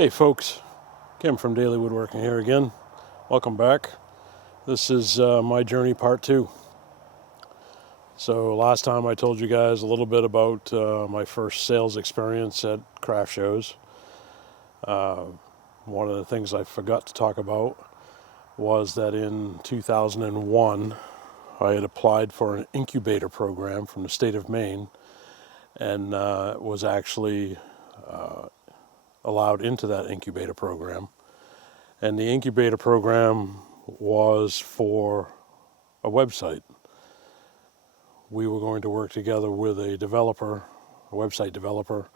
Hey folks, Kim from Dailey Woodworking here again. Welcome back. This is my journey part 2. So last time I told you guys a little bit about my first sales experience at craft shows. One of the things I forgot to talk about was that in 2001 I had applied for an incubator program from the state of Maine and was actually allowed into that incubator program. And the incubator program was for a website. We were going to work together with a developer, a website developer,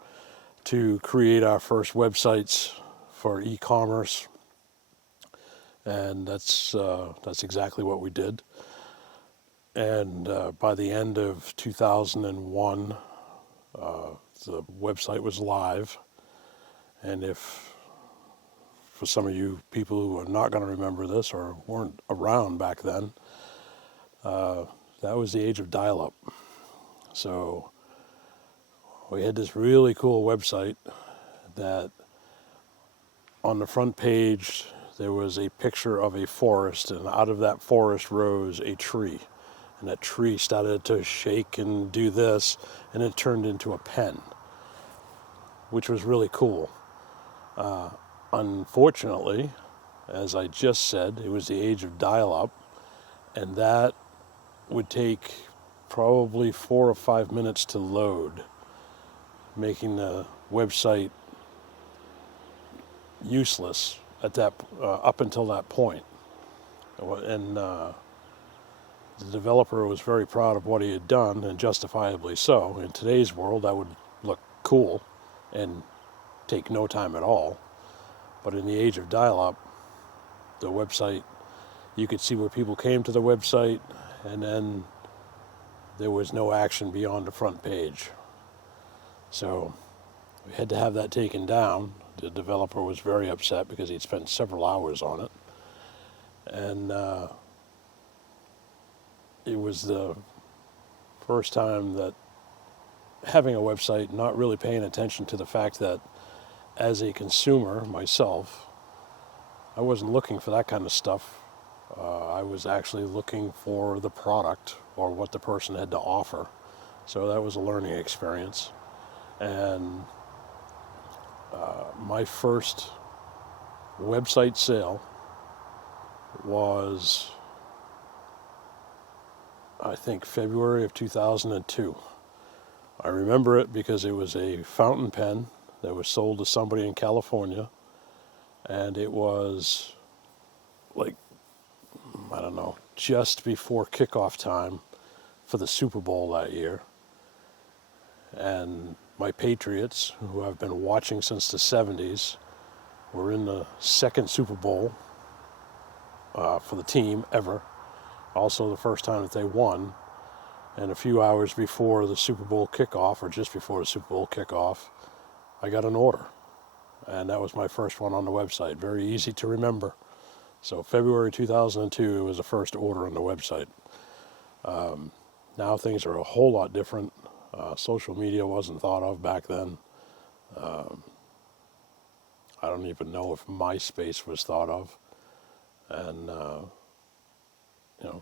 to create our first websites for e-commerce. And that's exactly what we did. And by the end of 2001, the website was live. And if, for some of you people who are not going to remember this or weren't around back then, that was the age of dial-up. So we had this really cool website that on the front page there was a picture of a forest, and out of that forest rose a tree. And that tree started to shake and do this, and it turned into a pen, which was really cool. Unfortunately, as I just said, it was the age of dial-up, and that would take probably 4 or 5 minutes to load, making the website useless at that up until that point. And the developer was very proud of what he had done, and justifiably so. In today's world, that would look cool and take no time at all. But in the age of dial-up, the website, you could see where people came to the website, and then there was no action beyond the front page. So we had to have that taken down. The developer was very upset because he'd spent several hours on it. And it was the first time that having a website, not really paying attention to the fact that as a consumer myself, I wasn't looking for that kind of stuff. I was actually looking for the product or what the person had to offer. So that was a learning experience. And my first website sale was, I think, February of 2002. I remember it because it was a fountain pen that was sold to somebody in California, and it was like, I don't know, just before kickoff time for the Super Bowl that year. And my Patriots, who I've been watching since the 70s, were in the second Super Bowl for the team ever. Also the first time that they won. And a few hours before the Super Bowl kickoff, or just before the Super Bowl kickoff, I got an order. And that was my first one on the website. Very easy to remember. So February 2002 was the first order on the website. Now things are a whole lot different. Social media wasn't thought of back then. I don't even know if MySpace was thought of. And,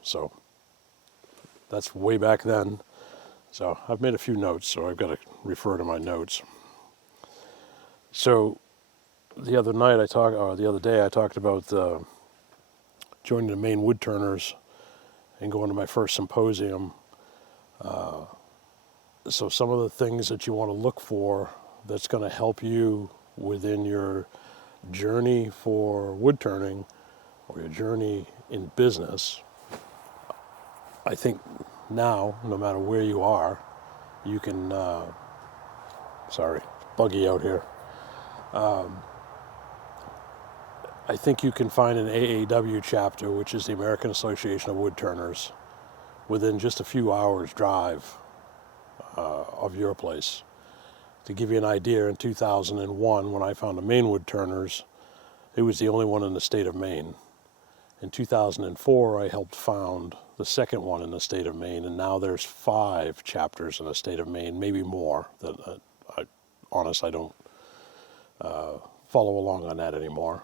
so that's way back then. So I've made a few notes, so I've got to refer to my notes. So the other day I talked about joining the Maine Woodturners and going to my first symposium. So some of the things that you want to look for that's going to help you within your journey for woodturning or your journey in business, I think now, no matter where you are, you can, buggy out here. I think you can find an AAW chapter, which is the American Association of Woodturners, within just a few hours drive of your place. To give you an idea, in 2001, when I found the Maine Woodturners, it was the only one in the state of Maine. In 2004, I helped found the second one in the state of Maine, and now there's 5 chapters in the state of Maine, maybe more. I don't follow along on that anymore.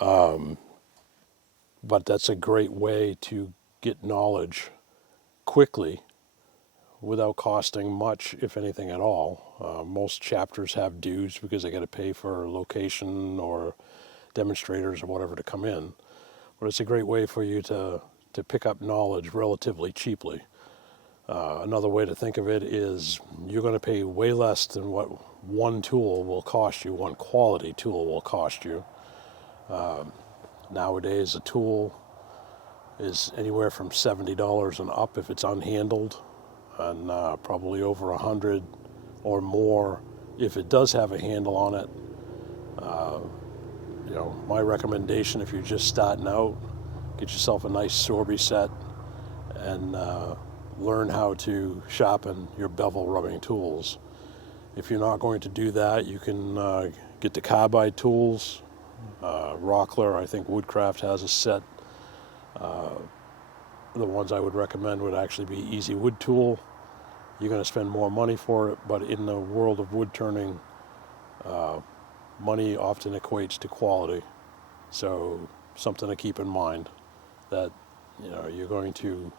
But that's a great way to get knowledge quickly without costing much, if anything at all. Most chapters have dues because they got to pay for location or demonstrators or whatever to come in. But it's a great way for you to pick up knowledge relatively cheaply. Another way to think of it is you're going to pay way less than what one tool will cost you, one quality tool will cost you. Nowadays, a tool is anywhere from $70 and up if it's unhandled, and probably over $100 or more if it does have a handle on it. My recommendation, if you're just starting out, get yourself a nice Sorby set and learn how to sharpen your bevel rubbing tools. If you're not going to do that, you can get the carbide tools. Rockler, I think Woodcraft has a set. The ones I would recommend would actually be Easy Wood Tool. You're going to spend more money for it, but in the world of wood turning, money often equates to quality. So something to keep in mind, that you're going to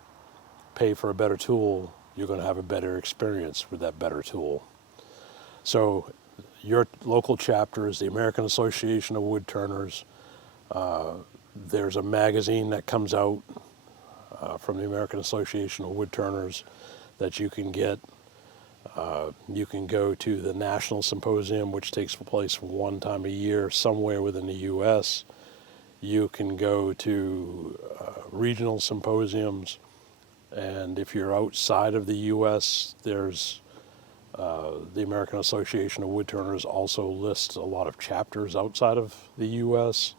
pay for a better tool, you're going to have a better experience with that better tool. So your local chapter is the American Association of Woodturners. There's a magazine that comes out from the American Association of Woodturners that you can get. You can go to the National Symposium, which takes place one time a year somewhere within the U.S. You can go to regional symposiums, and if you're outside of the U.S., there's the American Association of Woodturners also lists a lot of chapters outside of the U.S.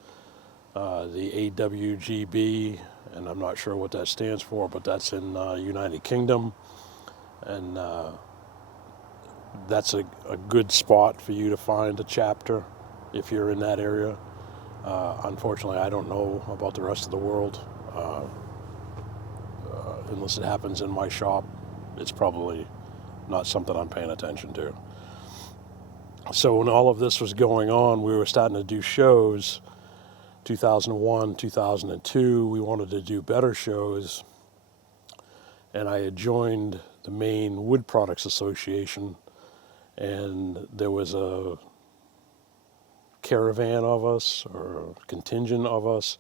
The AWGB, and I'm not sure what that stands for, but that's in United Kingdom, and that's a good spot for you to find a chapter if you're in that area. Unfortunately, I don't know about the rest of the world. Unless it happens in my shop, it's probably not something I'm paying attention to. So when all of this was going on, we were starting to do shows. 2001, 2002, we wanted to do better shows, and I had joined the Maine Wood Products Association, and there was a caravan of us, or a contingent of us,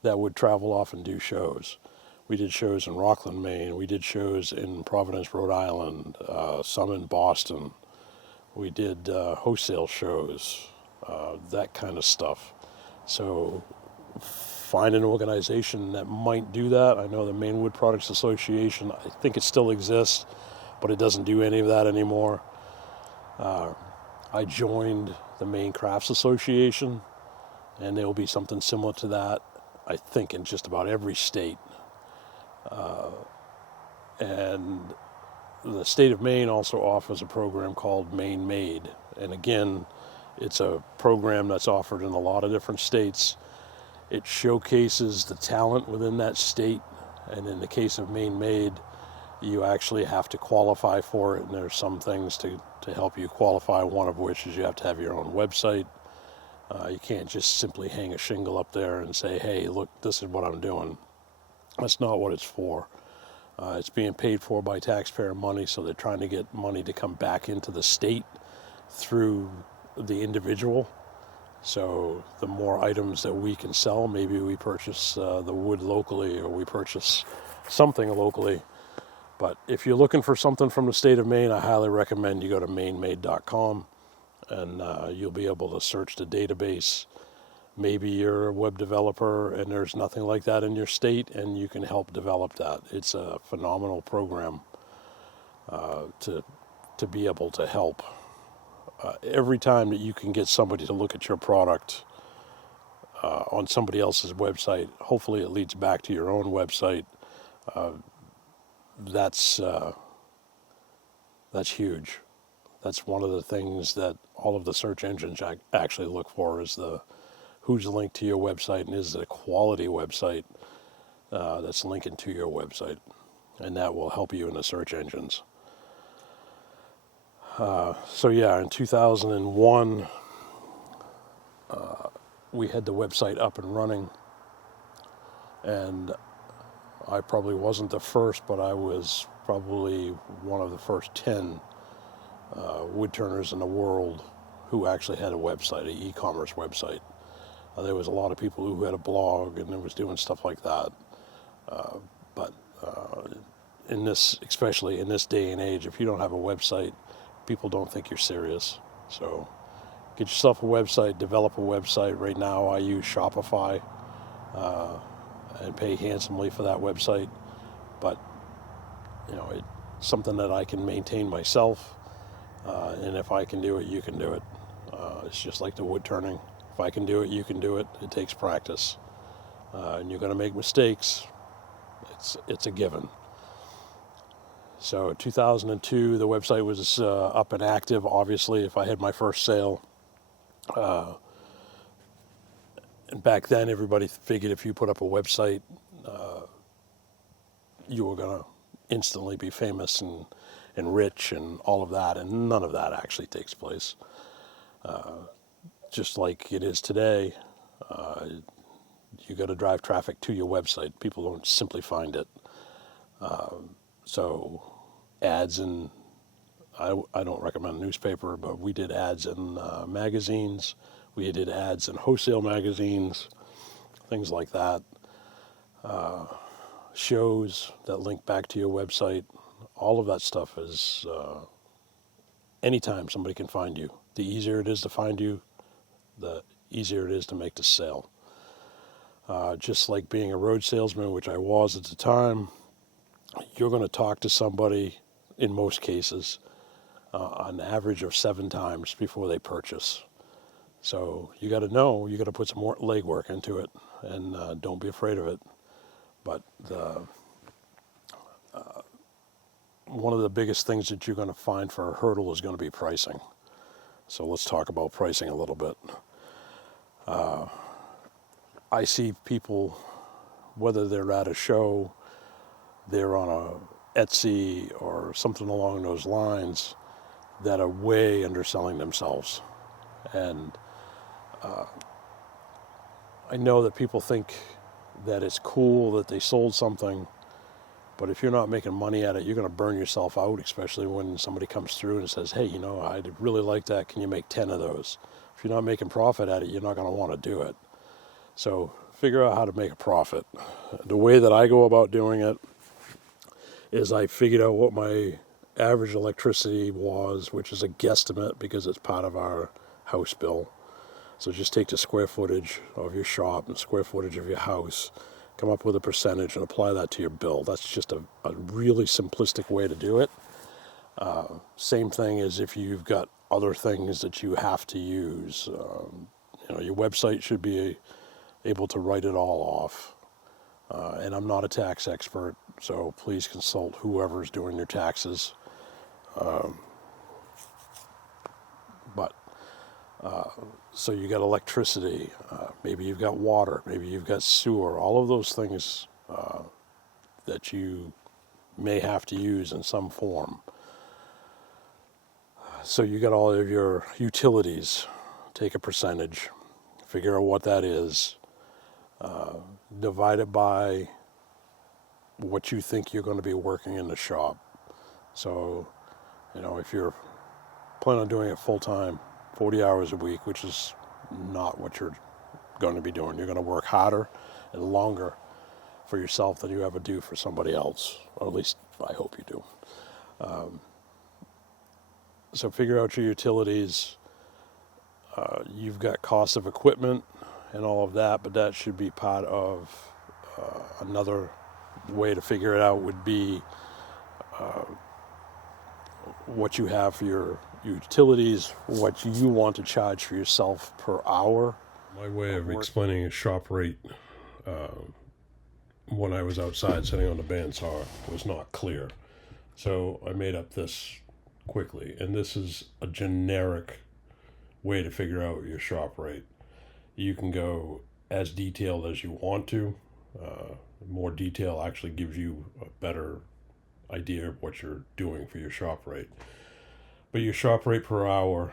that would travel off and do shows. We did shows in Rockland, Maine. We did shows in Providence, Rhode Island, some in Boston. We did wholesale shows, that kind of stuff. So find an organization that might do that. I know the Maine Wood Products Association, I think it still exists, but it doesn't do any of that anymore. I joined the Maine Crafts Association, and there will be something similar to that, I think, in just about every state. And the state of Maine also offers a program called Maine Made. And again, it's a program that's offered in a lot of different states. It showcases the talent within that state. And in the case of Maine Made, you actually have to qualify for it. And there's some things to help you qualify, one of which is you have to have your own website. You can't just simply hang a shingle up there and say, hey, look, this is what I'm doing. That's not what it's for. It's being paid for by taxpayer money, so they're trying to get money to come back into the state through the individual. So the more items that we can sell, maybe we purchase the wood locally, or we purchase something locally. But if you're looking for something from the state of Maine, I highly recommend you go to mainemade.com, and you'll be able to search the database. Maybe you're a web developer and there's nothing like that in your state, and you can help develop that. It's a phenomenal program to be able to help. Every time that you can get somebody to look at your product on somebody else's website, hopefully it leads back to your own website. That's huge. That's one of the things that all of the search engines actually look for, is who's linked to your website, and is it a quality website that's linking to your website, and that will help you in the search engines. So yeah, in 2001, we had the website up and running, and I probably wasn't the first, but I was probably one of the first 10 woodturners in the world who actually had a website, an e-commerce website. There was a lot of people who had a blog and was doing stuff like that. But especially in this day and age, if you don't have a website, people don't think you're serious. So get yourself a website, develop a website. Right now I use Shopify and pay handsomely for that website. But, it's something that I can maintain myself. And if I can do it, you can do it. It's just like the wood turning. If I can do it, you can do it. It takes practice. And you're going to make mistakes. It's a given. So 2002, the website was up and active. Obviously, if I had my first sale. And back then, everybody figured if you put up a website, you were going to instantly be famous and rich and all of that. And none of that actually takes place. Just like it is today, you got to drive traffic to your website. People don't simply find it. So ads in, I don't recommend a newspaper, but we did ads in magazines. We did ads in wholesale magazines, things like that. Shows that link back to your website. All of that stuff is, anytime somebody can find you. The easier it is to find you, the easier it is to make the sale. Just like being a road salesman, which I was at the time, you're going to talk to somebody, in most cases, on average of 7 times before they purchase. So you got to know, you got to put some more legwork into it, and don't be afraid of it. But one of the biggest things that you're going to find for a hurdle is going to be pricing. So let's talk about pricing a little bit. I see people, whether they're at a show, they're on a Etsy or something along those lines, that are way underselling themselves. And I know that people think that it's cool that they sold something, but if you're not making money at it, you're going to burn yourself out, especially when somebody comes through and says, hey, I'd really like that. Can you make 10 of those? If you're not making profit at it, you're not going to want to do it. So figure out how to make a profit. The way that I go about doing it is I figured out what my average electricity was, which is a guesstimate because it's part of our house bill. So just take the square footage of your shop and square footage of your house, come up with a percentage and apply that to your bill. That's just a really simplistic way to do it. Same thing as if you've got other things that you have to use. Your website should be able to write it all off. And I'm not a tax expert, so please consult whoever's doing your taxes. So you got electricity, maybe you've got water, maybe you've got sewer, all of those things that you may have to use in some form. So you got all of your utilities, take a percentage, figure out what that is, divide it by what you think you're going to be working in the shop. So, if you're planning on doing it full time, 40 hours a week, which is not what you're going to be doing. You're going to work harder and longer for yourself than you ever do for somebody else, or at least I hope you do. So figure out your utilities. You've got cost of equipment and all of that, but that should be part of another way to figure it out would be what you have for your utilities, what you want to charge for yourself per hour. My way of explaining a shop rate when I was outside sitting on the bandsaw was not clear. So I made up this quickly, and this is a generic way to figure out your shop rate. You can go as detailed as you want to. More detail actually gives you a better idea of what you're doing for your shop rate. But your shop rate per hour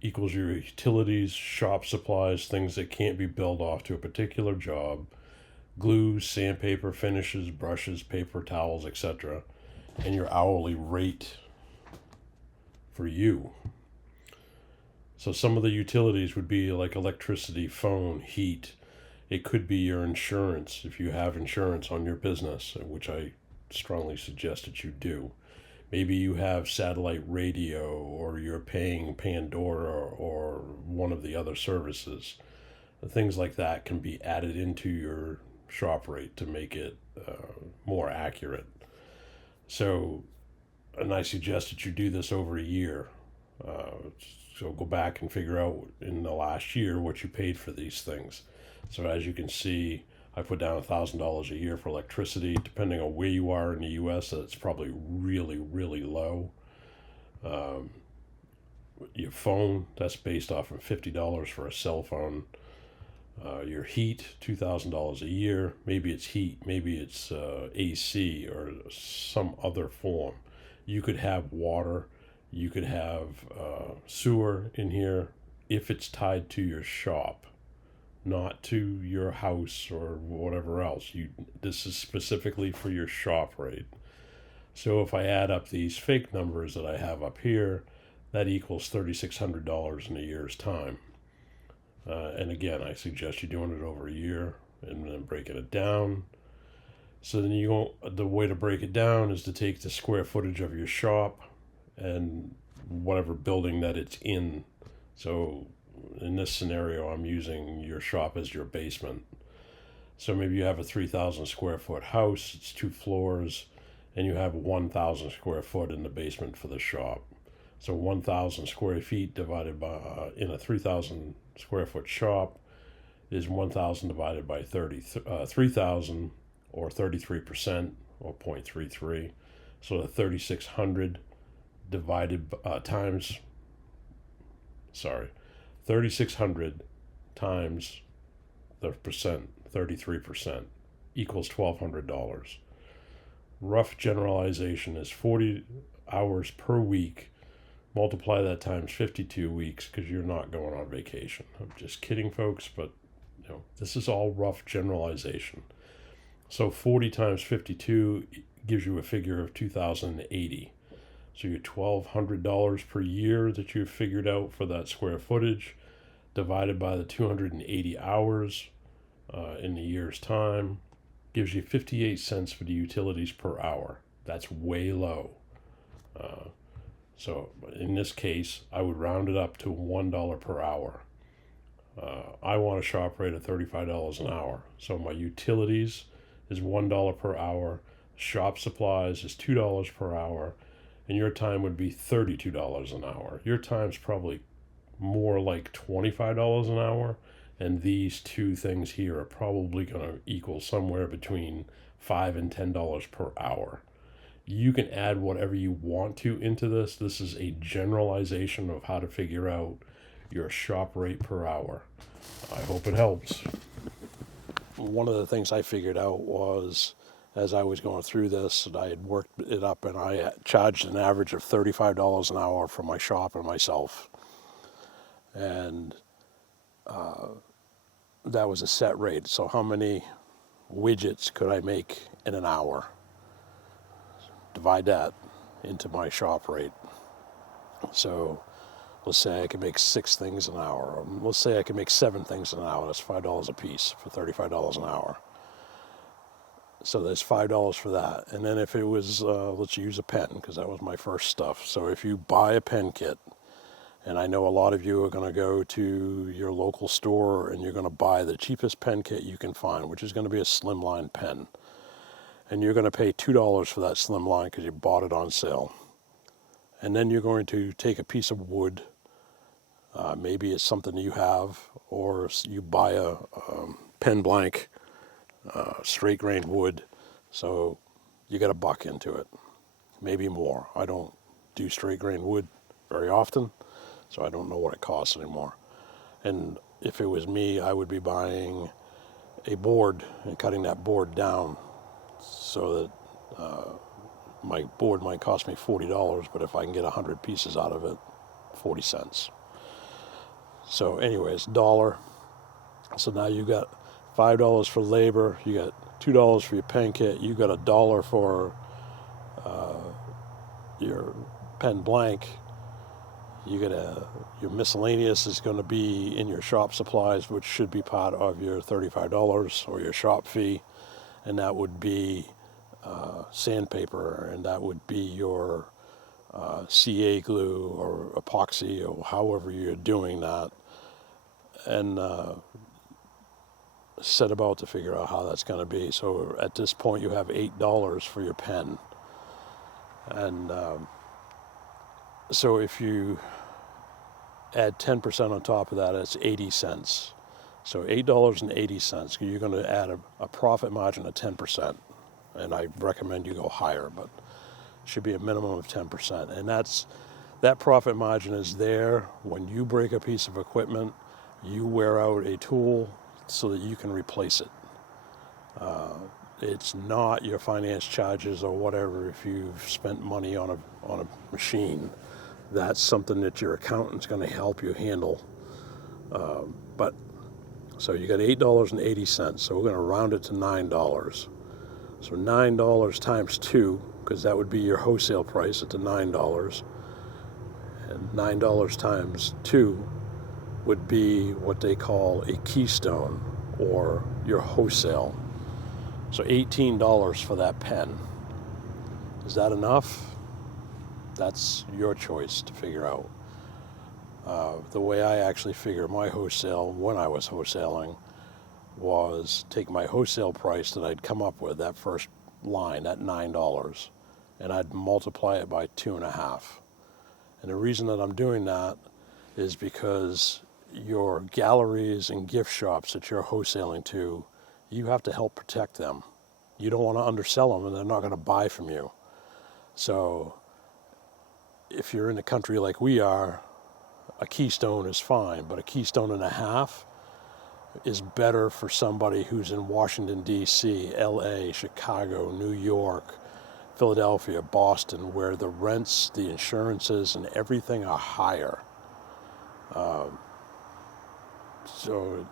equals your utilities, shop supplies, things that can't be billed off to a particular job, glue, sandpaper, finishes, brushes, paper towels, etc., and your hourly rate for you. So some of the utilities would be like electricity, phone, heat. It could be your insurance if you have insurance on your business, which I strongly suggest that you do. Maybe you have satellite radio, or you're paying Pandora or one of the other services. Things like that can be added into your shop rate to make it more accurate. So, and I suggest that you do this over a year. So go back and figure out in the last year what you paid for these things. So as you can see, I put down $1,000 a year for electricity. Depending on where you are in the U.S., that's probably really, really low. Your phone, that's based off of $50 for a cell phone. Your heat, $2,000 a year. Maybe it's heat, maybe it's AC or some other form. You could have water, you could have sewer in here if it's tied to your shop, not to your house or whatever else. This is specifically for your shop rate. So if I add up these fake numbers that I have up here, that equals $3,600 in a year's time. And again, I suggest you doing it over a year and then breaking it down. So then the way to break it down is to take the square footage of your shop and whatever building that it's in. So in this scenario, I'm using your shop as your basement. So maybe you have a 3,000 square foot house, it's 2 floors, and you have 1,000 square foot in the basement for the shop. So 1,000 square feet divided by, in a 3,000 square foot shop is 1,000 divided by 3,000, or 33%, or 0.33. So the 3,600 divided times 3,600 times the percent, 33%, equals $1,200. Rough generalization is 40 hours per week. Multiply that times 52 weeks, because you're not going on vacation. I'm just kidding, folks, but this is all rough generalization. So 40 times 52 gives you a figure of 2,080. So your $1,200 per year that you've figured out for that square footage, divided by the 280 hours in the year's time, gives you 58 cents for the utilities per hour. That's way low. So in this case, I would round it up to $1 per hour. I want a shop rate of $35 an hour. So my utilities is $1 per hour. Shop supplies is $2 per hour. And your time would be $32 an hour. Your time's probably more like $25 an hour. And these two things here are probably going to equal somewhere between $5 and $10 per hour. You can add whatever you want to into this. This is a generalization of how to figure out your shop rate per hour. I hope it helps. One of the things I figured out was, as I was going through this, and I had worked it up, and I charged an average of $35 an hour for my shop and myself. And that was a set rate. So how many widgets could I make in an hour? Divide that into my shop rate. So let's say I can make 6 things an hour. Or let's say I can make 7 things an hour. That's $5 a piece for $35 an hour. So there's $5 for that. And then if it was, let's use a pen, because that was my first stuff. So if you buy a pen kit, and I know a lot of you are going to go to your local store and you're going to buy the cheapest pen kit you can find, which is going to be a slimline pen. And you're going to pay $2 for that slimline because you bought it on sale. And then you're going to take a piece of wood, maybe it's something you have, or you buy a pen blank, straight grain wood, so you got $1 into it, maybe more. I don't do straight grain wood very often, so I don't know what it costs anymore. And if it was me, I would be buying a board and cutting that board down so that my board might cost me $40, but if I can get 100 pieces out of it, 40 cents. So anyways, dollar. So now you got $5 for labor, you got $2 for your pen kit, you got $1 for your pen blank. You get your miscellaneous is going to be in your shop supplies, which should be part of your $35 or your shop fee, and that would be sandpaper, and that would be your CA glue or epoxy or however you're doing that, and set about to figure out how that's going to be. So at this point you have $8 for your pen, and so if you add 10% on top of that, it's 80 cents. So $8.80, you're going to add a profit margin of 10%, and I recommend you go higher, but it should be a minimum of 10%. And that profit margin is there when you break a piece of equipment, you wear out a tool so that you can replace it. It's not your finance charges or whatever if you've spent money on a machine. That's something that your accountant's going to help you handle. But so you got $8.80. So we're going to round it to $9. So $9 times 2, because that would be your wholesale price at the $9. And $9 times 2 would be what they call a keystone, or your wholesale. So $18 for that pen. Is that enough? That's your choice to figure out. The way I actually figure my wholesale when I was wholesaling was take my wholesale price that I'd come up with, that first line, that $9, and I'd multiply it by 2.5. And the reason that I'm doing that is because your galleries and gift shops that you're wholesaling to, you have to help protect them. You don't want to undersell them, and they're not going to buy from you. So if you're in a country like we are, a keystone is fine, but a keystone and a half is better for somebody who's in Washington, D.C., L.A., Chicago, New York, Philadelphia, Boston, where the rents, the insurances, and everything are higher.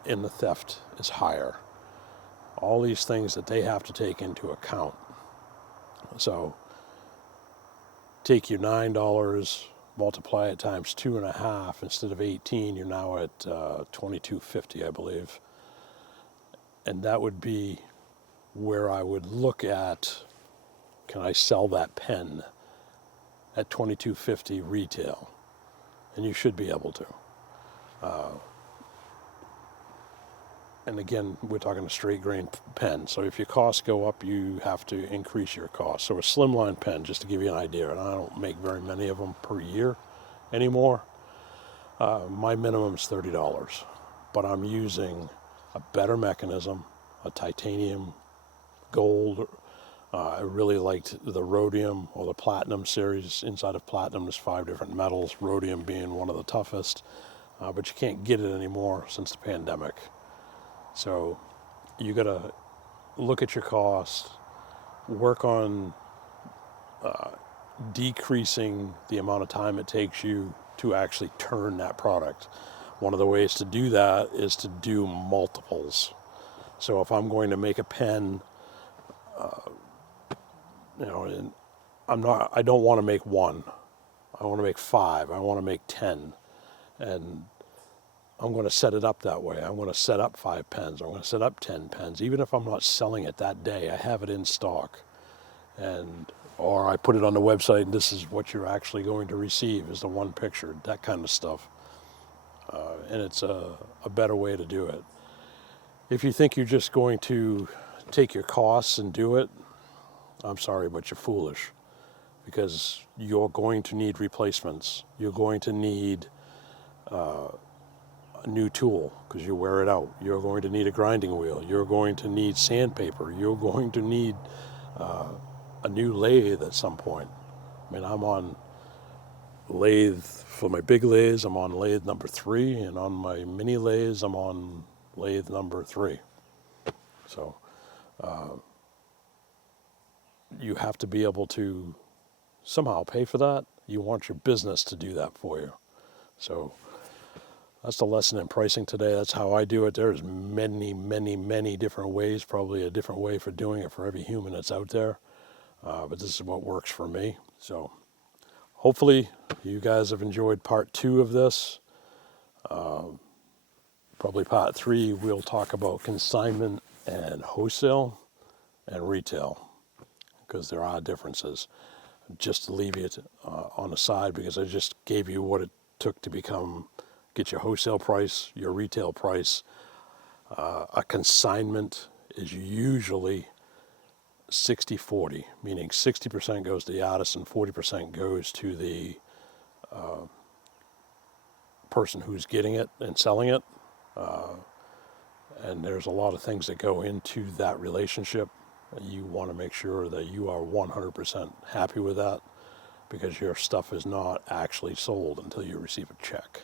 And the theft is higher. All these things that they have to take into account. So take your $9, multiply it times 2.5. Instead of 18, you're now at $22.50, I believe. And that would be where I would look at, can I sell that pen at $22.50 retail? And you should be able to. And again, we're talking a straight grain pen. So if your costs go up, you have to increase your costs. So a slimline pen, just to give you an idea, and I don't make very many of them per year anymore. My minimum is $30, but I'm using a better mechanism, a titanium gold. I really liked the rhodium or the platinum series. Inside of platinum, there's 5 different metals, rhodium being one of the toughest, but you can't get it anymore since the pandemic. So you got to look at your costs, work on decreasing the amount of time it takes you to actually turn that product. One of the ways to do that is to do multiples. So if I'm going to make a pen, and I don't want to make 1. I want to make 5. I want to make 10. And I'm going to set it up that way. I'm going to set up 5 pens. I'm going to set up 10 pens. Even if I'm not selling it that day, I have it in stock. Or I put it on the website, and this is what you're actually going to receive, is the one picture, that kind of stuff. And it's a better way to do it. If you think you're just going to take your costs and do it, I'm sorry, but you're foolish. Because you're going to need replacements. You're going to need a new tool because you wear it out. You're going to need a grinding wheel. You're going to need sandpaper. You're going to need a new lathe at some point. I mean, I'm on lathe, for my big lathes, I'm on lathe number 3, and on my mini lathes, I'm on lathe number 3. So you have to be able to somehow pay for that. You want your business to do that for you. So that's the lesson in pricing today. That's how I do it. There's many different ways, probably a different way for doing it for every human that's out there. But this is what works for me. So hopefully you guys have enjoyed part 2 of this. Probably part 3, we'll talk about consignment and wholesale and retail, because there are differences. Just to leave it on the side, because I just gave you what it took to get your wholesale price, your retail price. A consignment is usually 60-40, meaning 60% goes to the artist and 40% goes to the person who's getting it and selling it. And there's a lot of things that go into that relationship. You want to make sure that you are 100% happy with that, because your stuff is not actually sold until you receive a check.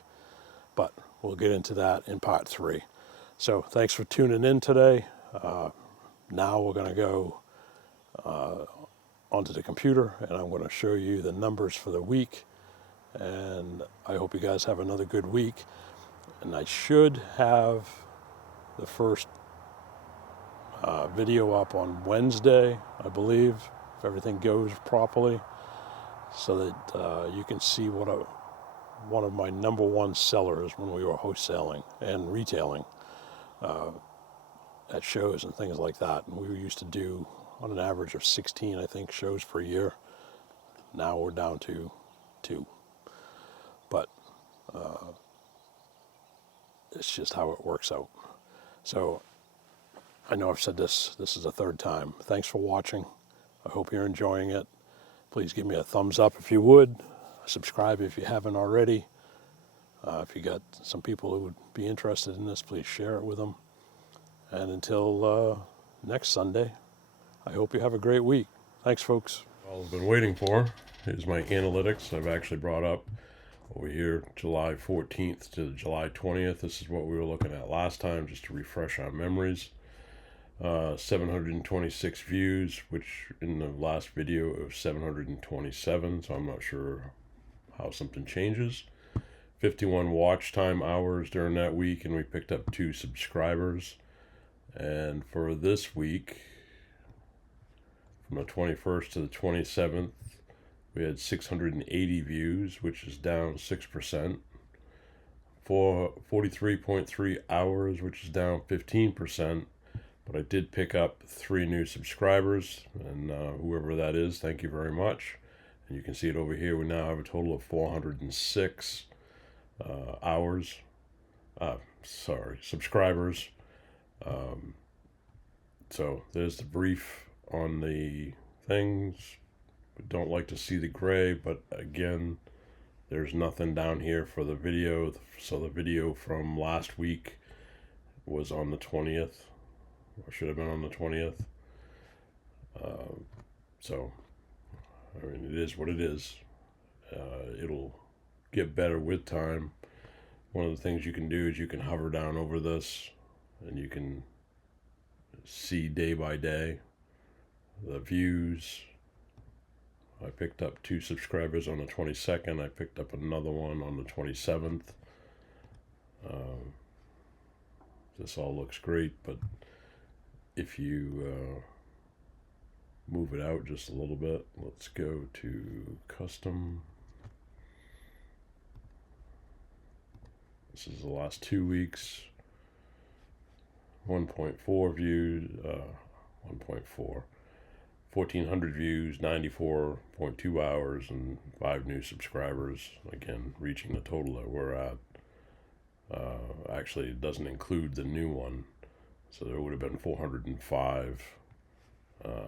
But we'll get into that in part 3. So thanks for tuning in today. Now we're going to go onto the computer, and I'm going to show you the numbers for the week. And I hope you guys have another good week. And I should have the first video up on Wednesday, I believe, if everything goes properly, so that you can see what one of my number one sellers when we were wholesaling and retailing at shows and things like that. And we used to do on an average of 16, I think, shows per year. Now we're down to 2. But it's just how it works out. So I know I've said this is the 3rd time. Thanks for watching. I hope you're enjoying it. Please give me a thumbs up if you would. Subscribe if you haven't already. If you got some people who would be interested in this, please share it with them. And until next Sunday, I hope you have a great week. Thanks, folks. All I've been waiting for is my analytics. I've actually brought up over here July 14th to July 20th. This is what we were looking at last time, just to refresh our memories. 726 views, which in the last video it was 727, so I'm not sure how something changes. 51 watch time hours during that week, and we picked up 2 subscribers. And for this week, from the 21st to the 27th, we had 680 views, which is down 6%. For 43.3 hours, which is down 15%. But I did pick up 3 new subscribers, and whoever that is, thank you very much. And you can see it over here. We now have a total of 406 subscribers. So there's the brief on the things. We don't like to see the gray, but again, there's nothing down here for the video. So the video from last week was on the 20th. Or should have been on the 20th. So, I mean, it is what it is. It'll get better with time. One of the things you can do is you can hover down over this, and you can see day by day the views. I picked up 2 subscribers on the 22nd. I picked up another one on the 27th. This all looks great, but if you move it out just a little bit, let's go to custom. This is the last 2 weeks. 1.4 views, 1,400 views, 94.2 hours, and 5 new subscribers. Again, reaching the total that we're at. Actually, it doesn't include the new one, so there would have been 405.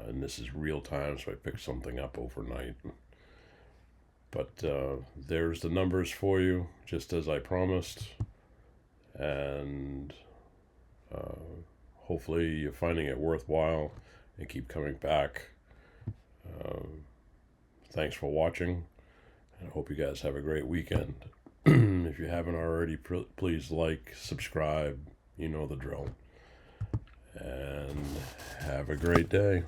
And this is real time, so I picked something up overnight. But there's the numbers for you, just as I promised. And hopefully you're finding it worthwhile and keep coming back. Thanks for watching. I hope you guys have a great weekend. If you haven't already, please like, subscribe. You know the drill. And have a great day.